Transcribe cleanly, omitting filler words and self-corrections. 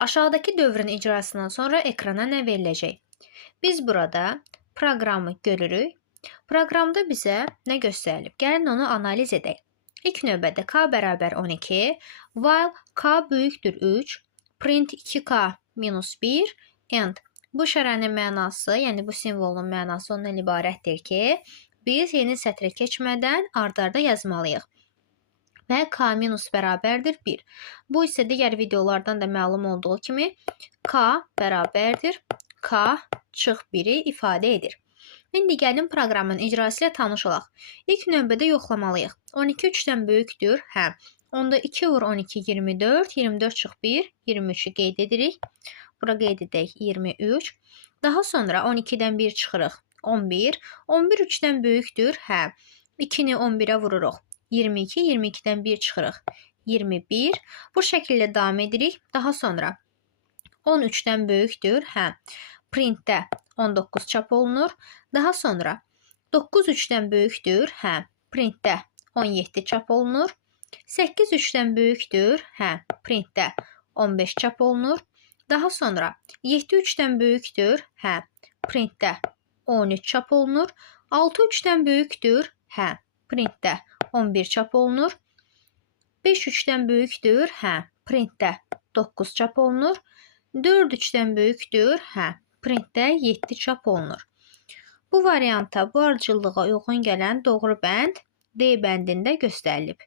Aşağıdaki dövrün icrasından sonra ekrana nə veriləcək? Biz burada proqramı görürük. Proqramda bizə nə göstərilib? Gəlin onu analiz edək. İlk növbədə k bərabər 12, while k böyükdür 3, print 2k minus 1, and bu işarənin mənası, yəni bu simvolun mənası ondan ibarətdir ki, biz yeni sətrə keçmədən ard-arda yazmalıyıq. Və k minus bərabərdir 1. Bu isə digər videolardan da məlum olduğu kimi k bərabərdir k çıx 1-i ifadə edir. İndi gəlin proqramın icrası ilə tanış olaq. İlk növbədə yoxlamalıyıq. 12 3-dən böyükdür, hə. Onda 2 vur 12 24, 24 çıx 1, 23-ü qeyd edirik. Bura qeyd edək 23. Daha sonra 12-dən 1 çıxırıq 11, 11 3-dən böyükdür, hə. 2-ni 11-ə vururuq. 22, 22-dən 1 çıxırıq 21. Bu şəkildə davam edirik. Daha sonra 13-dən böyükdür, hə. Printdə 19 çap olunur. Daha sonra 9 3-dən böyükdür, hə. Printdə 17 çap olunur. 8 3-dən böyükdür, hə. Printdə 15 çap olunur. Daha sonra 7 3-dən böyükdür, hə. Printdə 13 çap olunur. 6 3-dən böyükdür, hə. Printdə 11 çap olunur. 5 3-dən böyükdür, hə. Printdə 9 çap olunur. 4 3-dən böyükdür, hə. Printdə 7 çap olunur. Bu varianta, bu ardıcıllığa uyğun gələn doğru bənd D bəndində göstərilib.